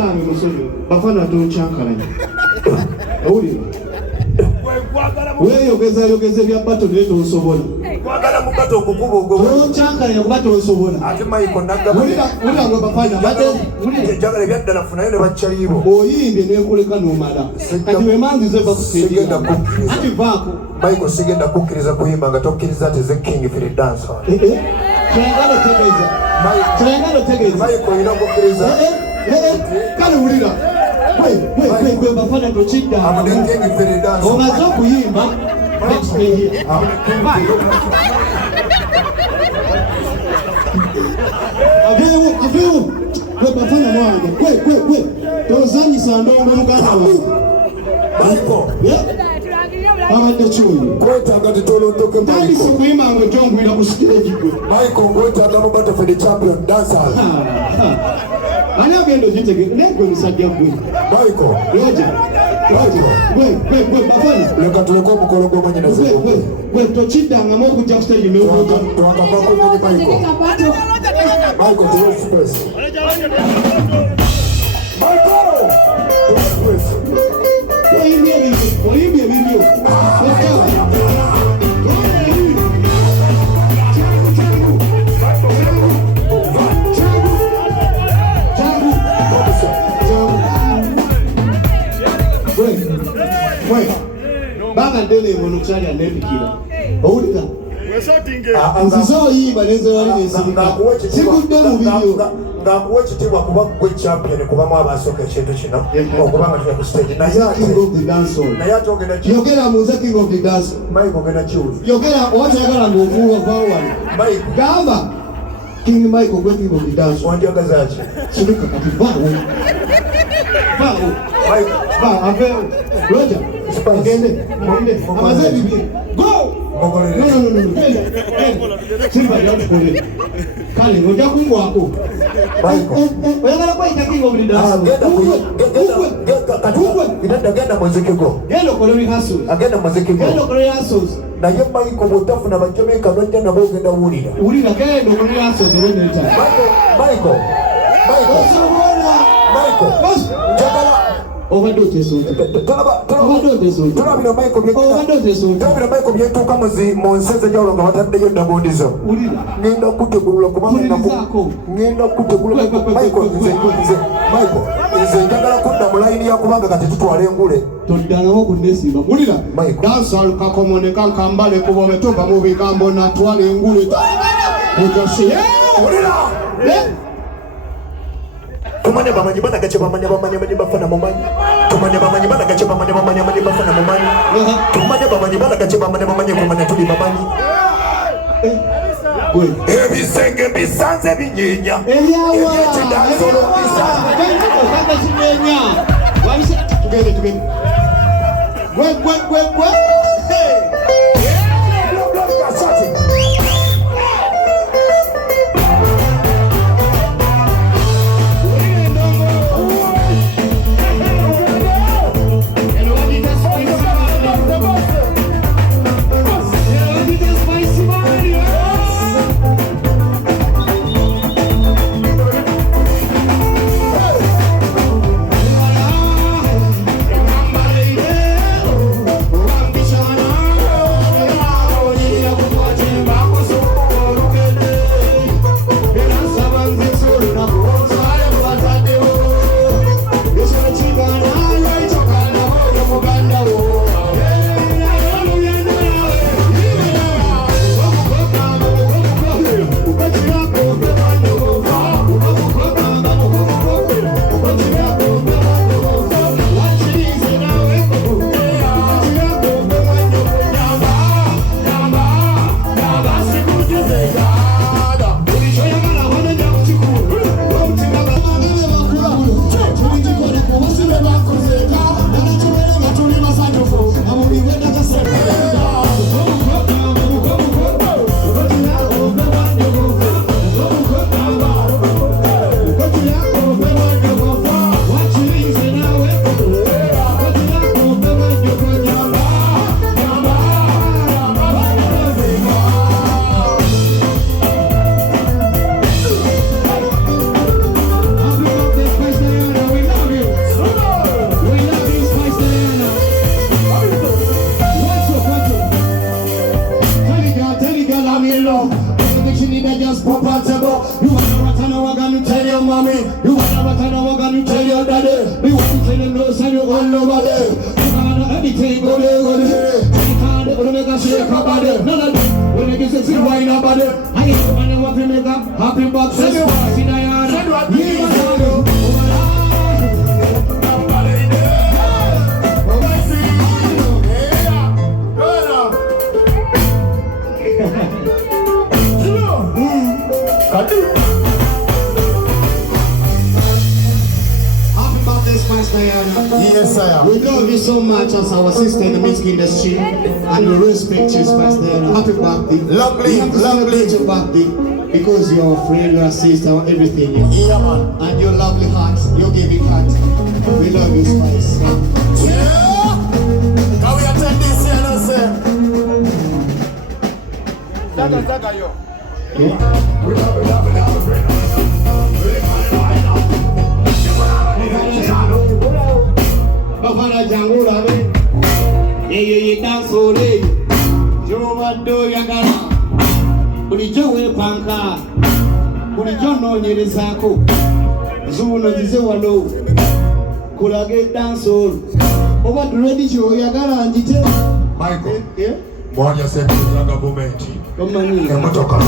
Bami musoyo. Bafana tonchankala. Uli. Yogeza bya bato leto osobola. Kwagala mu bato okukuba ogo. Tonchankala ya bato osobola. Ate Michael nagga. Uli ngo bafana uli jagala byaddala funayo ne bakyalibo. Oyimbe nekuleka nomala. Kati wemanzi ze bakusegenda kukkiriza. Ati vaako. Michael sigenda kukkiriza kuyimba nga tokkiriza te ze king for the dance hall. Triangle tegeza. Michael ina kukkiriza. Kale ulira. Kwe bafana tochidda. I'm the king for the dance hall. Omaze kuyimba. Next day here. Avewo. Kwe bafana mwange. Kwe. Tozanyisa ndongo muganda wange. Michael. Abadde chuyo. Kwetaaga titolondoke Michael. Tandise kuyimba ngo jongwira ku stage gwe. Michael kwetaaga mu battle for the champion dancer. Ani agendo jitege nego musajja gwe. Michael. Roger. Gwe bafana. Leka tuleko omukolo gw'omanyi na zero. Gwe tochiddanga mu okujja ku stage mewoga. Twakavako nyo Michael. Michael tuwe express. Michael! Oyimbye ebibyo. Baga ndele ngono kyali anepikira. Owulira? Nzizoyimba nezewali nesibika. Sikudde mu bibyo. Ng'akuwa ekitiibwa kuba gwe champion kubamu abasooka ekintu kino okubanga tuli ku stage King of the dance hall. naye ate ogenda Yogera muze King of the dance hall. Mike ogenda kiwuli Yogera owatayagala ng'ovuuwa vawano. Mike Gamba King Mike ogwe King of the dance hall. wanjagaza ki Sibika kati vaawo. Mike Avewo. Roger. Gende. Amaze bibi. Go! mogolere No. Silva yakukole. Kale ngoja kumwako. Michael Oyagala kwayita King of the dance hall. genda muziki go Genda okole rehearsals. agenda muziki go Genda okole rehearsals. naye Michael bw'otafuna bajjamaika bajja nabo ogenda wulira Ulira genda okole rehearsals olw'eneta. Michael njagala Obadde oteesoote. Obadde Michael byetuuka mu nsi ez'enjawulo nga bataddeyo daboodizo Ulira. ngenda kutegulula kubanga ngenda kutegulula Michael nze njagala kudda mu layini yakubanga kati tutwala engule toddangawo kunnesimba mulira Michael. dansal kakomoneka nkambale kubobe tova mu bigambo natwala engule ojasi tumanye bamanyi banagace bamanya bafana mumanyi tumanye bamanyi banagace bamanya bafana mumanyi tumanye bamanyi banagace bamanya kumanya tuli bamanyi ebisenge bisanze binyinya ekyekidanzolo bisanze tugende gwe your daddy. We want to know say you all over there. Anything go there, go there. You can't go to make a shake about it. None of them. When they get sexy wine about it. I ain't going to want to make a happy box. See Diana. You want to know. Yes, I am. We love you so much as our sister in the music industry, and we respect you, Spice Diana. Happy birthday. Lovely, we have to celebrate your birthday because you're a friend, you're a sister, everything. Yeah, man. And your lovely heart, your giving heart. We love you, Spice. Yeah. Can we attend this here now, sir? Zaga, yo. Bafana jangula be ye dansole jobaddo yagala bulijjo wepanka bulijjo noonyerezaako zuuno zize wano kulage dansole oba tuledi kyoyagala njite Michael, mwanya sekulu za gavumenti omanyi emotoka